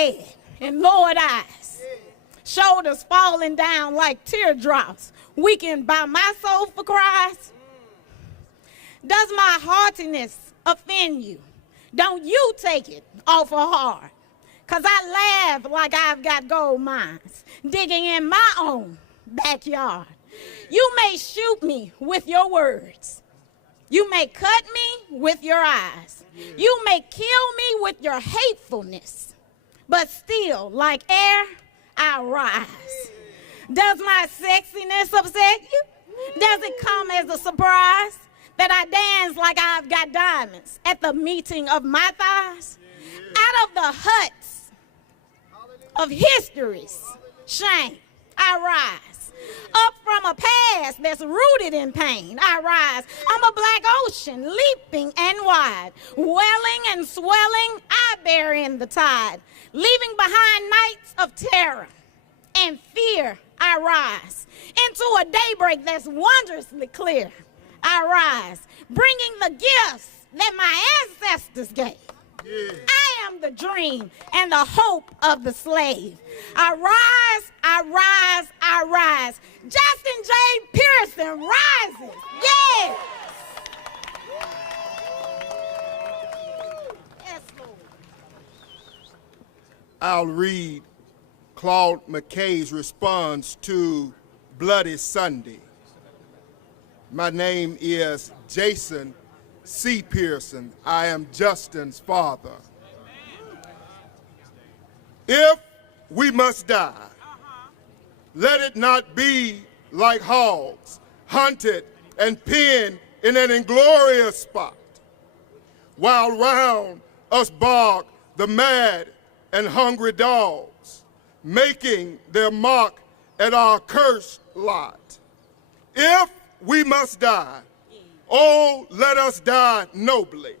head and lowered eyes, shoulders falling down like teardrops, weakened by my soulful cries? Does my heartiness offend you? Don't you take it awful hard, 'cause I laugh like I've got gold mines digging in my own backyard. You may shoot me with your words. You may cut me with your eyes. You may kill me with your hatefulness, but still, like air, I rise. Does my sexiness upset you? Does it come as a surprise that I dance like I've got diamonds at the meeting of my thighs? Out of the huts of history's shame, I rise. Up from a past that's rooted in pain, I rise. I'm a black ocean, leaping and wide, welling and swelling, I bear in the tide. Leaving behind nights of terror and fear, I rise. Into a daybreak that's wondrously clear, I rise. Bringing the gifts that my ancestors gave. I am the dream and the hope of the slave. I rise, I rise, I rise. Justin J. Pearson rises. Yes. Yes, Lord. I'll read Claude McKay's response to Bloody Sunday. My name is Jason C. Pearson. I am Justin's father. If we must die, let it not be like hogs, hunted and pinned in an inglorious spot, while round us bark the mad and hungry dogs, making their mark at our cursed lot. If we must die, oh, let us die nobly,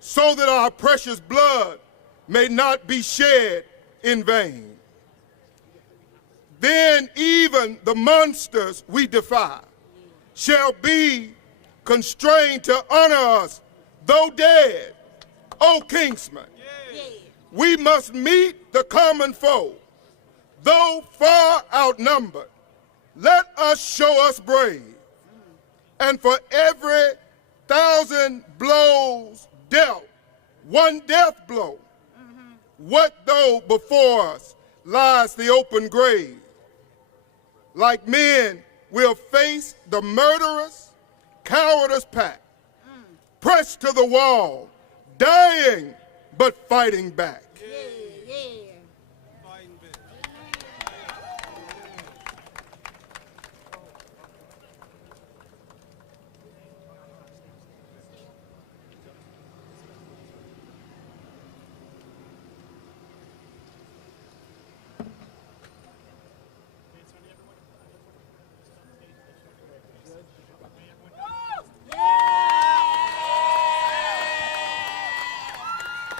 so that our precious blood may not be shed in vain. Then even the monsters we defy shall be constrained to honor us, though dead, O Kingsman. We must meet the common foe, though far outnumbered. Let us show us brave. And for every 1,000 blows dealt, one death blow. What though before us lies the open grave? Like men, we'll face the murderous, cowardice pack, pressed to the wall, dying but fighting back.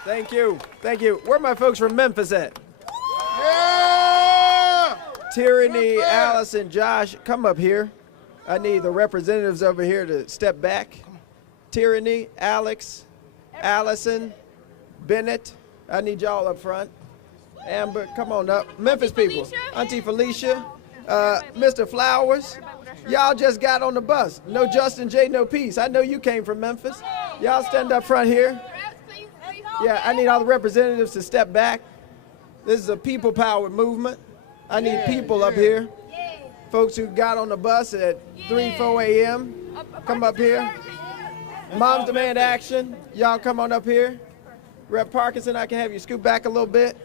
Thank you. Thank you. Where are my folks from Memphis at? Yeah! Tyranny, Allison, Josh, come up here. I need the representatives over here to step back. Tyranny, Alex, Allison, Bennett. I need y'all up front. Amber, come on up. Memphis people. Auntie Felicia, Mr. Flowers. Y'all just got on the bus. No Justin J, no peace. I know you came from Memphis. Y'all stand up front here. Yeah, I need all the representatives to step back. This is a people power movement. I need people up here. Folks who got on the bus at 3, 4 a.m., come up here. Moms Demand Action, y'all come on up here. Rep Parkinson, I can have you scoot back a little bit.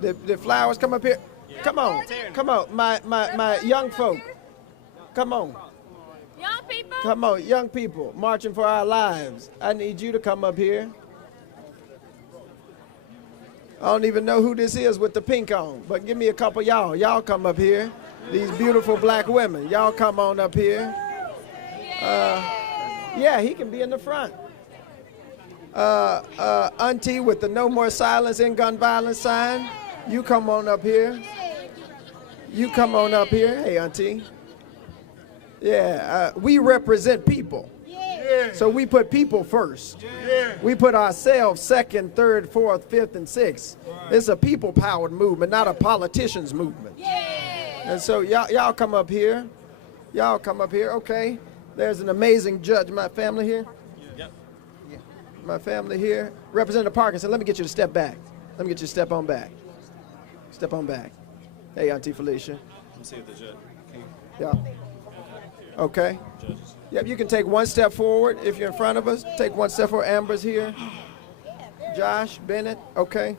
The Flowers, come up here. Come on, come on, my young folk. Come on. Young people? Come on, young people, marching for our lives. I need you to come up here. I don't even know who this is with the pink on, but give me a couple y'all. Y'all come up here. These beautiful black women. Y'all come on up here. Yeah, he can be in the front. Auntie with the No More Silence in Gun Violence sign. You come on up here. You come on up here. Hey, Auntie. Yeah, we represent people. So we put people first. We put ourselves second, third, fourth, fifth, and sixth. It's a people-powered movement, not a politician's movement. And so y'all come up here. Y'all come up here. Okay. There's an amazing judge. My family here? Yep. My family here. Representative Parkinson, let me get you to step back. Let me get you to step on back. Step on back. Hey, Auntie Felicia. Let me see if the judge. Yeah. Okay. Yep, you can take one step forward if you're in front of us. Take one step forward. Amber's here. Josh, Bennett. Okay.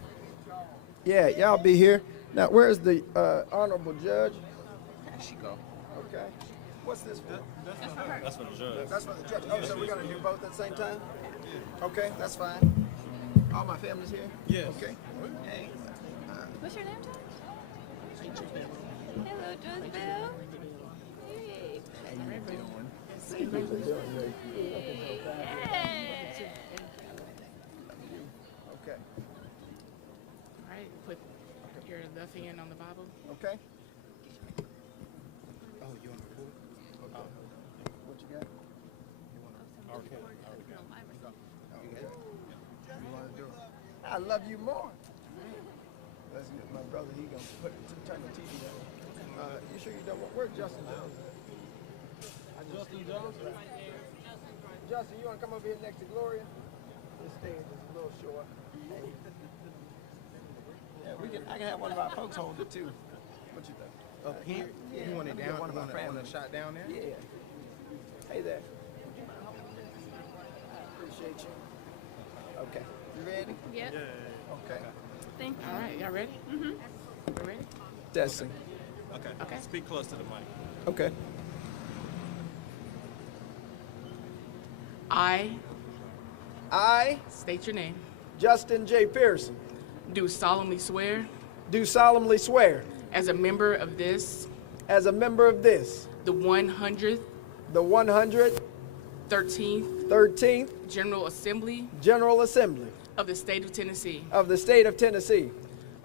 Yeah, y'all be here. Now, where's the honorable judge? There she go. Okay. What's this for? That's for the judge. That's for the judge. Oh, so we're going to do both at the same time? Okay, that's fine. All my family's here? Yes. Okay. Hey. What's your name, Josh? Hello, Judge Bell. Hey. How you doing? Okay. All right, put your left hand on the Bible. Okay. Oh, you want to record? Okay. What you got? You want to? Okay. You want to do it? I love you more. That's good. My brother, he gonna turn the TV down. You sure you don't want? Where's Justin Jones? Justin Jones? Justin, you want to come over here next to Gloria? This stage is a little short. Yeah, I can have one of our folks hold it too. What you think? Up here? Yeah, You want it down? one of my family shot down there? Yeah. Hey there. Appreciate you. Okay. You ready? Yep. Okay. Thank you. All right, y'all ready? Mm-hmm. You ready? Testing. Okay. Okay. Speak close to the mic. Okay. I, State your name. Justin J. Pearson, Do solemnly swear, do solemnly swear, as a member of this, as a member of this, the 113th the 113th General Assembly General Assembly of the State of Tennessee, of the State of Tennessee,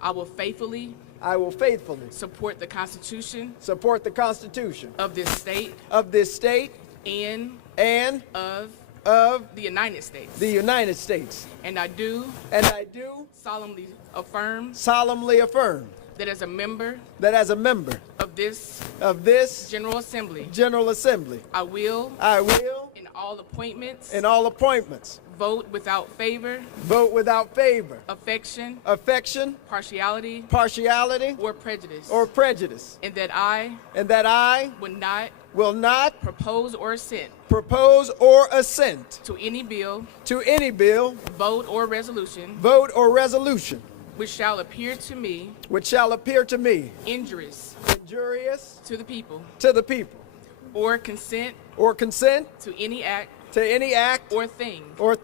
I will faithfully I will faithfully support the Constitution support the Constitution of this state of this state and and of of the United States. the United States. And I do And I do solemnly affirm solemnly affirm that as a member that as a member of this of this General Assembly, General Assembly, I will, I will, in all appointments, in all appointments, vote without favor, vote without favor, affection, affection, partiality, partiality, or prejudice, or prejudice, and that I and that I would not will not propose or assent propose or assent to any bill, to any bill, vote, or resolution vote, or resolution which shall appear to me which shall appear to me injurious injurious to the people, to the people, or consent or consent to any act to any act or thing, or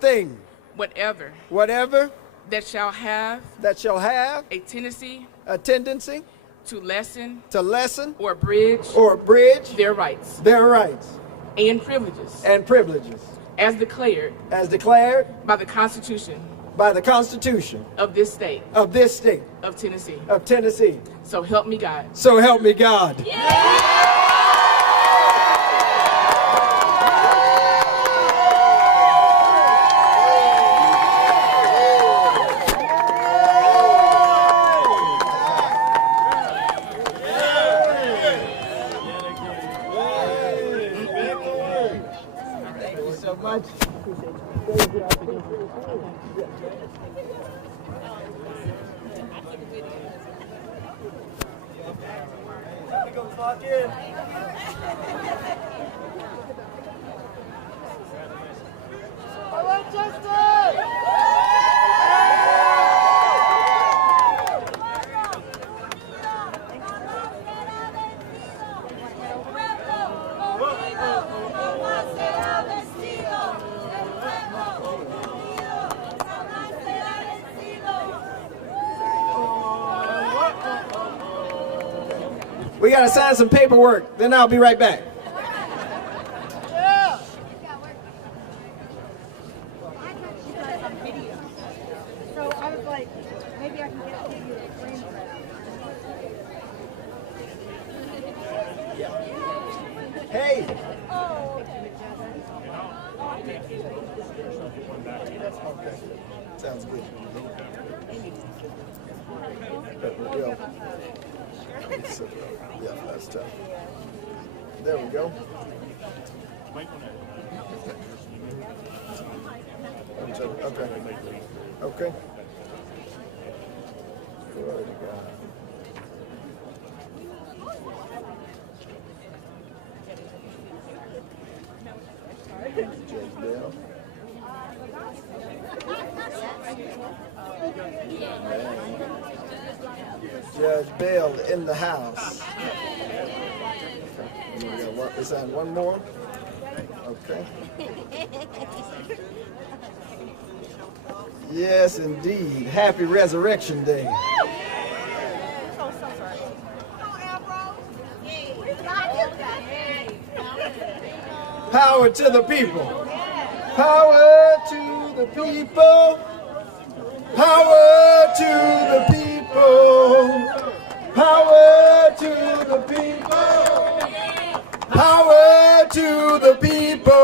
whatever, whatever that shall have that shall have a tendency a tendency to lessen to lessen or abridge or abridge their rights their rights and privileges and privileges as declared as declared by the Constitution by the Constitution of this state of this state of Tennessee. of Tennessee. So help me God. So help me God. Thank you so much. We gotta sign some paperwork, then I'll be right back. So I was like, maybe I can get a video to frame for that. Hey, Oh, okay. Sounds good. Yeah, that's tough. There we go. Okay. Okay. Glory to God. Judge Bell. Judge Bell in the house. Is that one more? Okay. Yes, indeed. Happy Resurrection Day. Power to the people. Power to the people. Power to the people. Power to the people. Power to the people.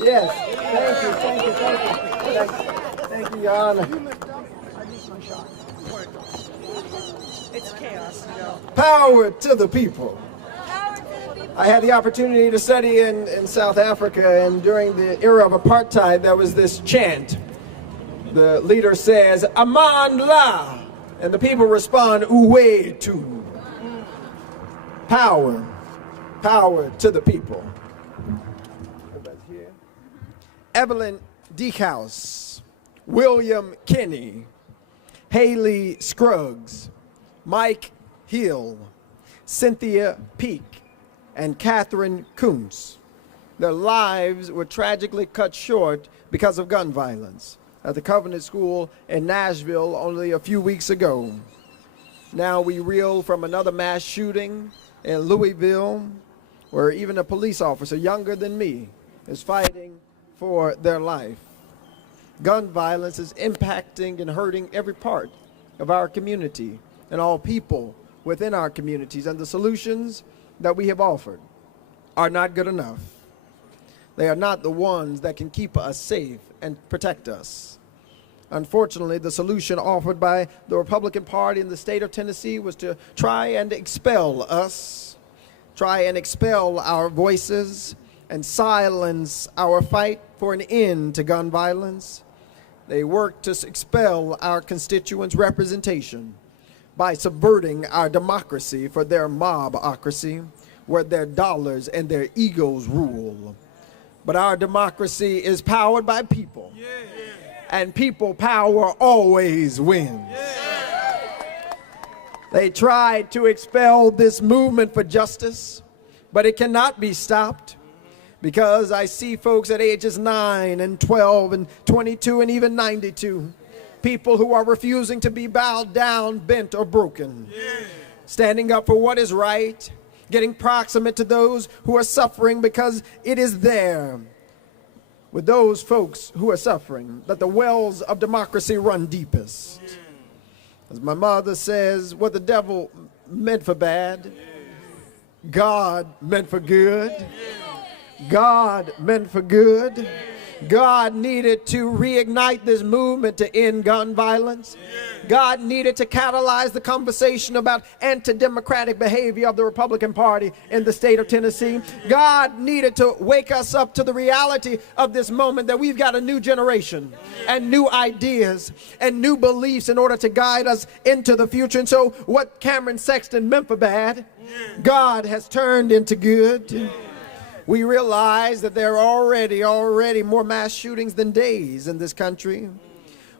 Yes. Thank you. Thank you, Your Honor. It's chaos, you know. Power to the people. I had the opportunity to study in South Africa, and during the era of apartheid, there was this chant. The leader says, Amandla, and the people respond, Uwe tu. Power to the people. Evelyn Deekhouse, William Kinney, Haley Scruggs, Mike Hill, Cynthia Peak, and Catherine Kuntz. Their lives were tragically cut short because of gun violence at the Covenant School in Nashville only a few weeks ago. Now we reel from another mass shooting in Louisville, where even a police officer younger than me is fighting for their life. Gun violence is impacting and hurting every part of our community and all people within our communities, and the solutions that we have offered are not good enough. They are not the ones that can keep us safe and protect us. Unfortunately, the solution offered by the Republican Party in the state of Tennessee was to try and expel us, try and expel our voices, and silence our fight for an end to gun violence. They worked to expel our constituents' representation by subverting our democracy for their mobocracy, where their dollars and their egos rule. But our democracy is powered by people, and people power always wins. They tried to expel this movement for justice, but it cannot be stopped, because I see folks at ages 9 and 12 and 22 and even 92, people who are refusing to be bowed down, bent, or broken, standing up for what is right, getting proximate to those who are suffering, because it is there with those folks who are suffering that the wells of democracy run deepest. As my mother says, what the devil meant for bad, God meant for good. God meant for good. God needed to reignite this movement to end gun violence. God needed to catalyze the conversation about anti-democratic behavior of the Republican Party in the state of Tennessee. God needed to wake us up to the reality of this moment, that we've got a new generation and new ideas and new beliefs in order to guide us into the future. And so what Cameron Sexton meant for bad, God has turned into good. We realize that there are already more mass shootings than days in this country.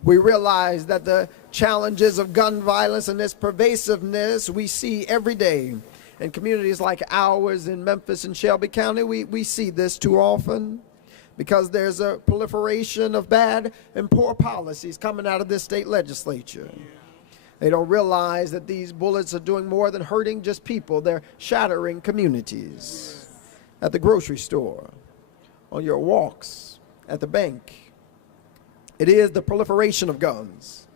We realize that the challenges of gun violence and its pervasiveness we see every day. In communities like ours in Memphis and Shelby County, we see this too often, because there's a proliferation of bad and poor policies coming out of this state legislature. They don't realize that these bullets are doing more than hurting just people. They're shattering communities. At the grocery store, on your walks, at the bank. It is the proliferation of guns,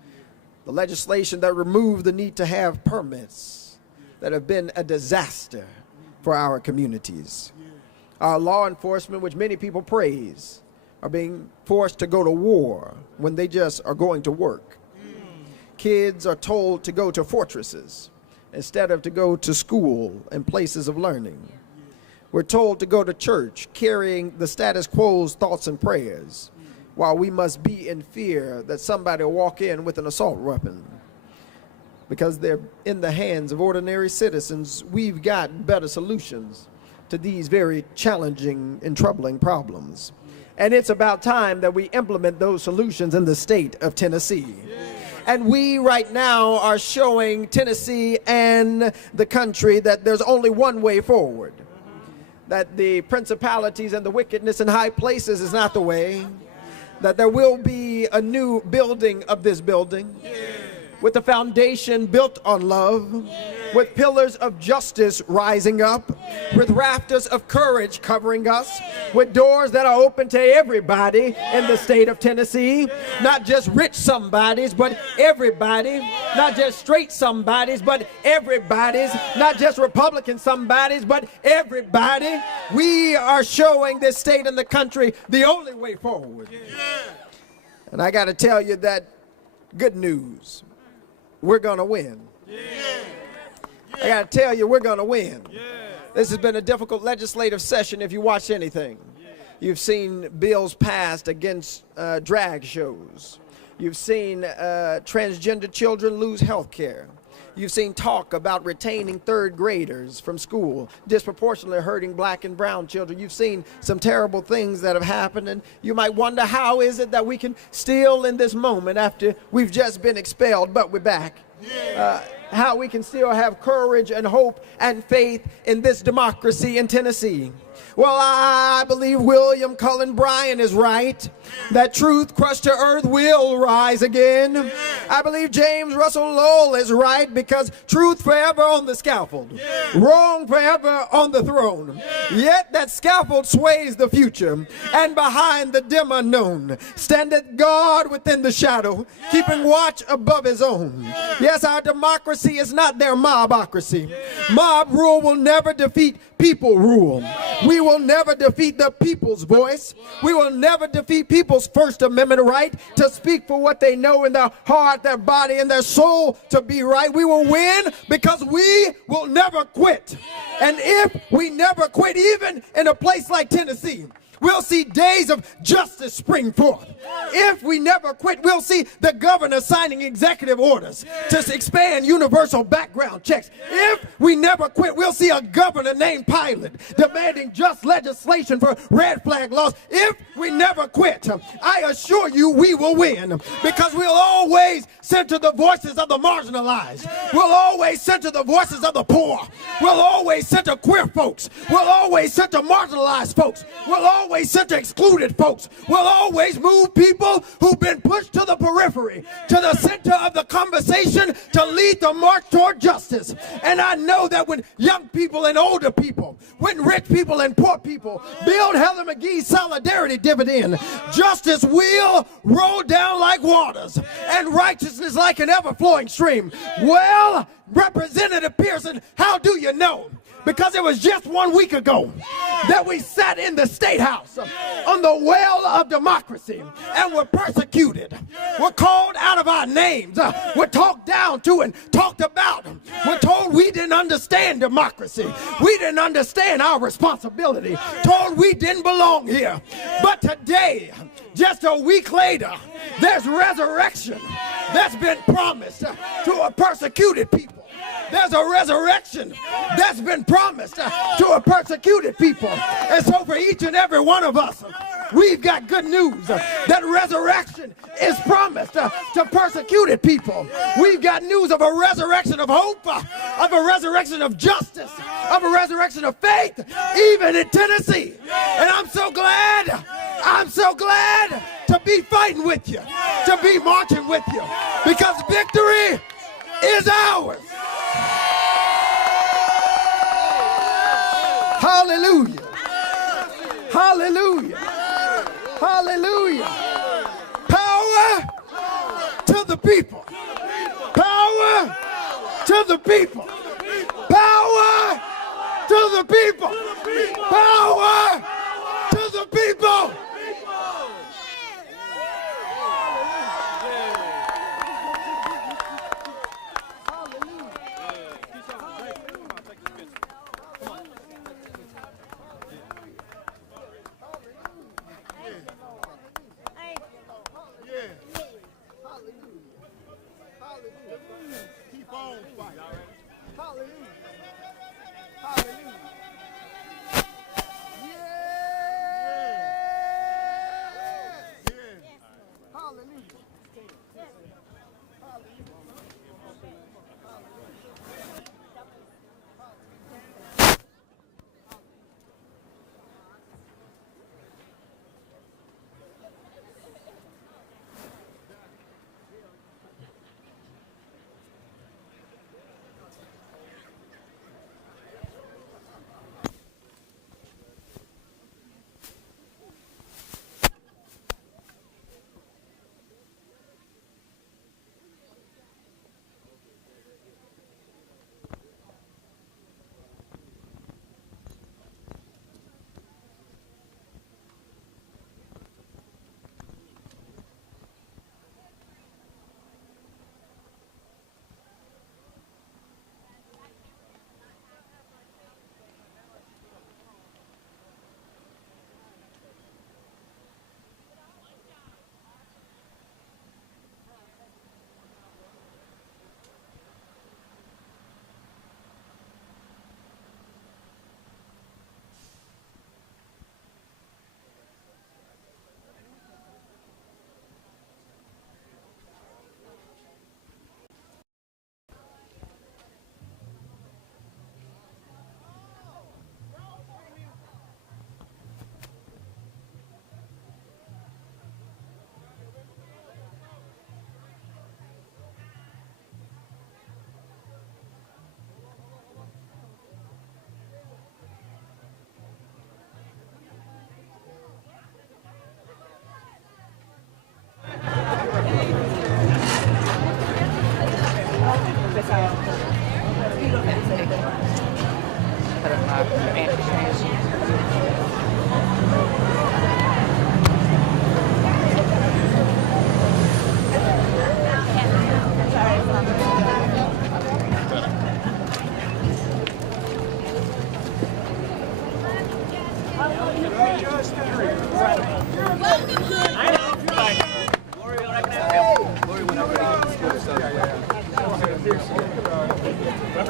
the legislation that removed the need to have permits, that have been a disaster for our communities. Our law enforcement, which many people praise, are being forced to go to war when they just are going to work. Kids are told to go to fortresses instead of to go to school and places of learning. We're told to go to church carrying the status quo's thoughts and prayers, while we must be in fear that somebody will walk in with an assault weapon. Because they're in the hands of ordinary citizens, we've got better solutions to these very challenging and troubling problems. And it's about time that we implement those solutions in the state of Tennessee. And we right now are showing Tennessee and the country that there's only one way forward. That the principalities and the wickedness in high places is not the way. That there will be a new building of this building. With the foundation built on love, with pillars of justice rising up, with rafters of courage covering us, with doors that are open to everybody in the state of Tennessee, not just rich somebodies, but everybody, not just straight somebodies, but everybody's, not just Republican somebodies, but everybody. We are showing this state and the country the only way forward. And I got to tell you that good news. We're going to win. I got to tell you, we're going to win. This has been a difficult legislative session if you watch anything. You've seen bills passed against drag shows. You've seen transgender children lose health care. You've seen talk about retaining third graders from school, disproportionately hurting black and brown children. You've seen some terrible things that have happened, and you might wonder, how is it that we can still in this moment, after we've just been expelled, but we're back? How we can still have courage and hope and faith in this democracy in Tennessee. Well, I believe William Cullen Bryant is right, that truth crushed to earth will rise again. I believe James Russell Lowell is right, because truth forever on the scaffold, wrong forever on the throne. Yet that scaffold sways the future, and behind the dim unknown standeth God within the shadow, keeping watch above his own. Yes, our democracy is not their mobocracy. Mob rule will never defeat people rule. We will never defeat the people's voice. We will never defeat people's First Amendment right to speak for what they know in their heart, their body, and their soul to be right. We will win because we will never quit. And if we never quit, even in a place like Tennessee, we'll see days of justice spring forth. If we never quit, we'll see the governor signing executive orders to expand universal background checks. If we never quit, we'll see a governor named Pilot demanding just legislation for red flag laws. If we never quit, I assure you we will win, because we'll always center the voices of the marginalized. We'll always center the voices of the poor. We'll always center queer folks. We'll always center marginalized folks. We'll always center excluded folks. We'll always move people who've been pushed to the periphery, to the center of the conversation, to lead the march toward justice. And I know that when young people and older people, when rich people and poor people build Helen McGee's solidarity dividend, justice will roll down like waters and righteousness like an ever-flowing stream. Well, Representative Pearson, how do you know? Because it was just 1 week ago that we sat in the State House on the well of democracy and were persecuted. We're called out of our names. We're talked down to and talked about. We're told we didn't understand democracy. We didn't understand our responsibility. Told we didn't belong here. But today, just a week later, there's resurrection that's been promised to a persecuted people. There's a resurrection that's been promised to a persecuted people. And so for each and every one of us, we've got good news. That resurrection is promised to persecuted people. We've got news of a resurrection of hope, of a resurrection of justice, of a resurrection of faith, even in Tennessee. And I'm so glad to be fighting with you, to be marching with you, because victory is ours. Hallelujah. Hallelujah. Hallelujah. Power to the people. Power to the people. Power To the people. Power to the people. Keep on fighting. Hallelujah. Hallelujah.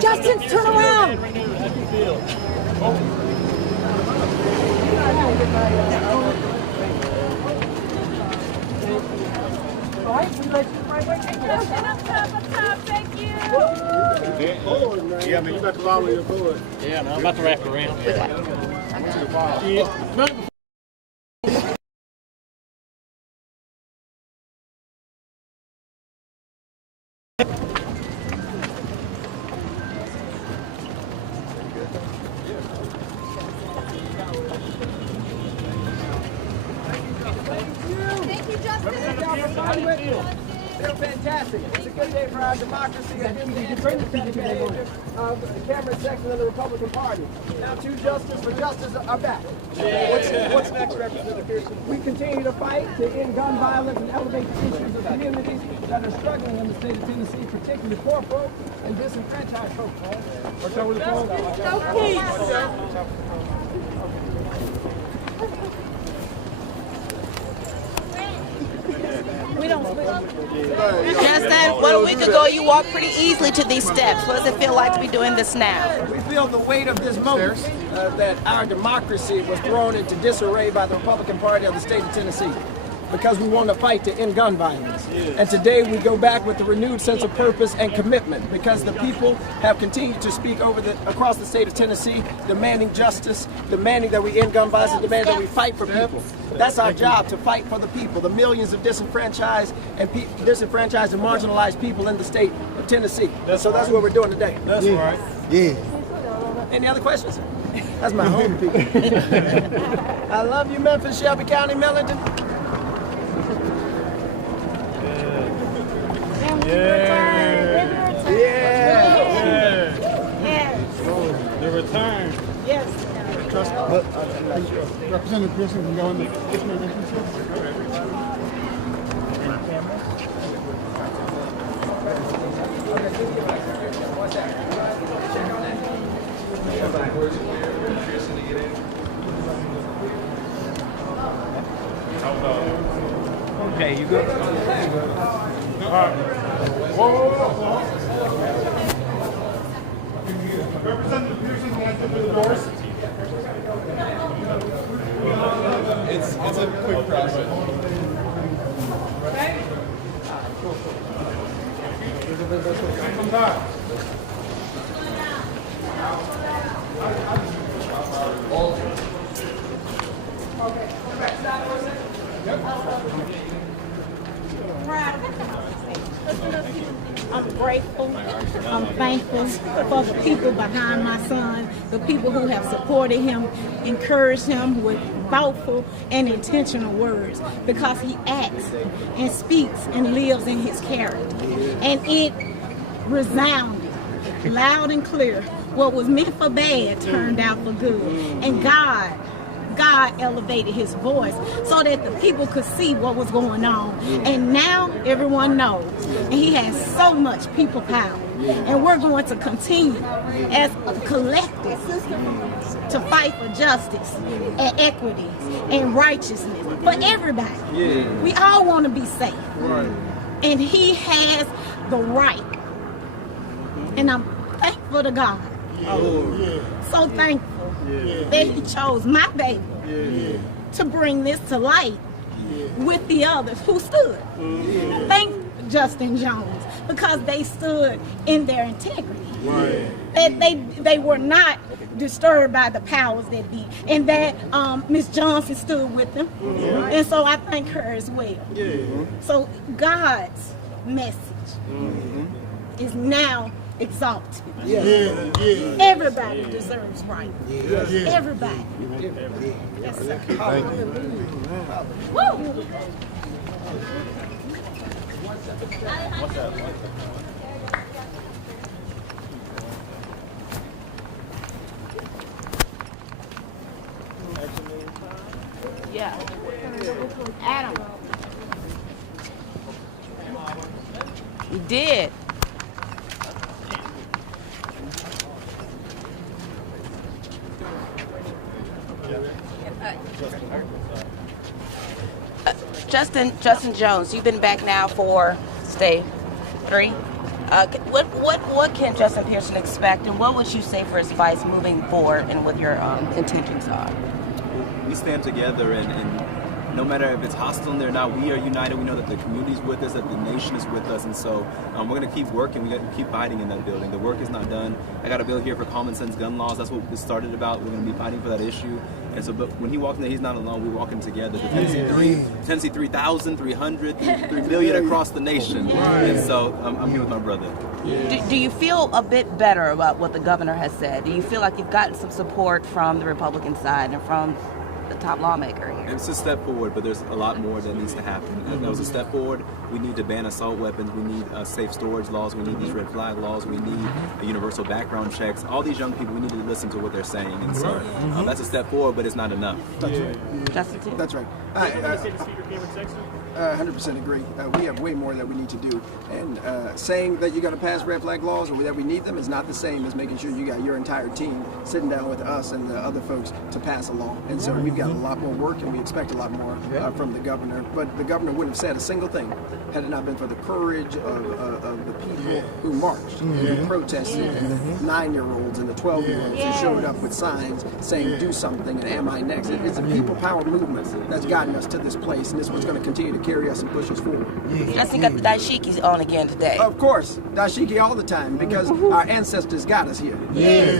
Justin, turn around. Yeah, man, you got to follow your board. Yeah, man, I'm about to wrap around. Thank you, Justin. They're fantastic. It's a good day for our democracy and the behavior of the Cameron section of the Republican Party. Now, two justices for justice are back. What's next, Representative Pearson? We continue to fight to end gun violence and elevate the issues of communities that are struggling in the state of Tennessee, particularly poor folks and disenfranchised folks. What's over the phone? Justin, a week ago you walked pretty easily to these steps. What does it feel like to be doing this now? We feel the weight of this moment that our democracy was thrown into disarray by the Republican Party of the state of Tennessee because we want to fight to end gun violence. And today we go back with a renewed sense of purpose and commitment because the people have continued to speak across the state of Tennessee, demanding justice, demanding that we end gun violence, and demanding that we fight for people. That's our job, to fight for the people, the millions of disenfranchised and marginalized people in the state of Tennessee. So that's what we're doing today. That's right. Yeah. Any other questions? That's my home people. I love you, Memphis, Shelby County, Millington. Yeah. Yeah. The return. Representative Pearson can go in the entrance. Okay, you good? Representative Pearson, can I come to the doors? It's a quick process. Come back. I'm grateful, I'm thankful for the people behind my son, the people who have supported him, encouraged him with thoughtful and intentional words, because he acts and speaks and lives in his character. And it resounded loud and clear. What was meant for bad turned out for good. And God elevated his voice so that the people could see what was going on. And now everyone knows. And he has so much people power. And we're going to continue as a collective to fight for justice and equity and righteousness for everybody. We all want to be safe. And he has the right. And I'm thankful to God. So thankful that he chose my baby to bring this to light with the others who stood. Thank Justin Jones, because they stood in their integrity. They were not disturbed by the powers that be, and that Miss Johnson stood with them, and so I thank her as well. So God's message is now exalted. Everybody deserves right. Everybody. Yes, sir. Woo! What's up? Yeah. Adam. You did. Justin Jones, you've been back now for, stay, 3. What can Justin Pearson expect, and what would you say for his advice moving forward and what your intentions are? We stand together, and no matter if it's hostile in there or not, we are united. We know that the community's with us, that the nation is with us, and so we're going to keep working. We got to keep fighting in that building. The work is not done. I got a bill here for common sense gun laws. That's what this started about. We're going to be fighting for that issue. And so, but when he walks in there, he's not alone. We're walking together. The Tennessee 3,000, 300, 3 million across the nation. And so I'm here with my brother. Do you feel a bit better about what the governor has said? Do you feel like you've gotten some support from the Republican side and from the top lawmaker here? It's a step forward, but there's a lot more that needs to happen. That was a step forward. We need to ban assault weapons. We need safe storage laws. We need these red flag laws. We need universal background checks. All these young people, we need to listen to what they're saying. And so that's a step forward, but it's not enough. That's right. That's right. 100% agree. We have way more that we need to do. And saying that you got to pass red flag laws or that we need them is not the same as making sure you got your entire team sitting down with us and the other folks to pass a law. And so we've got a lot more work, and we expect a lot more from the governor. But the governor wouldn't have said a single thing had it not been for the courage of the people who marched, who protested, 9-year-olds and the 12-year-olds who showed up with signs saying do something and am I next. It's a people power movement that's gotten us to this place, and this is what's going to continue to carry us and push us forward. Justin got the dashikis on again today. Of course, dashiki all the time, because our ancestors got us here.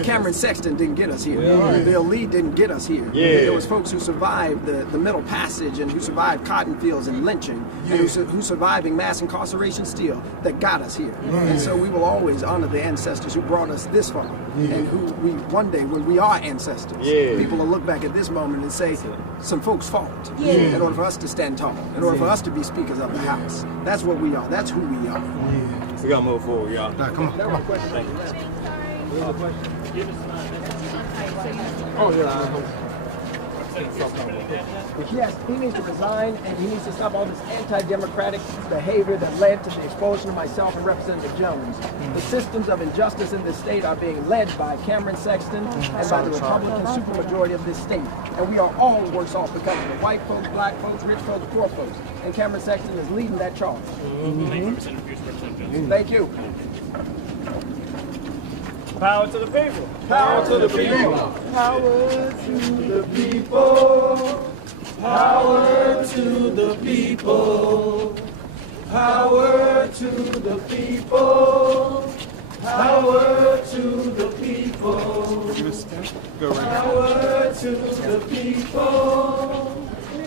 Cameron Sexton didn't get us here. Bill Lee didn't get us here. There was folks who survived the Middle Passage and who survived cotton fields and lynching and who surviving mass incarceration still that got us here. And so we will always honor the ancestors who brought us this far, and who we one day, when we are ancestors, people will look back at this moment and say some folks fought in order for us to stand tall, in order for us to be speakers of the house. That's what we are. That's who we are. We gotta move forward, y'all. Come on. Thank you. Oh, yeah. Yes, he needs to resign, and he needs to stop all this anti-democratic behavior that led to the expulsion of myself and Representative Jones. The systems of injustice in this state are being led by Cameron Sexton and by the Republican supermajority of this state. And we are all worse off because of the white folks, black folks, rich folks, poor folks. And Cameron Sexton is leading that charge. Thank you. Power to the people. Power to the people. Power to the people. Power to the people. Power to the people. Power to the people. Power to the people.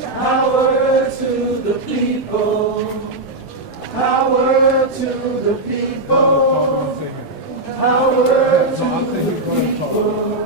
Power to the people. Power to the people. Power to the people.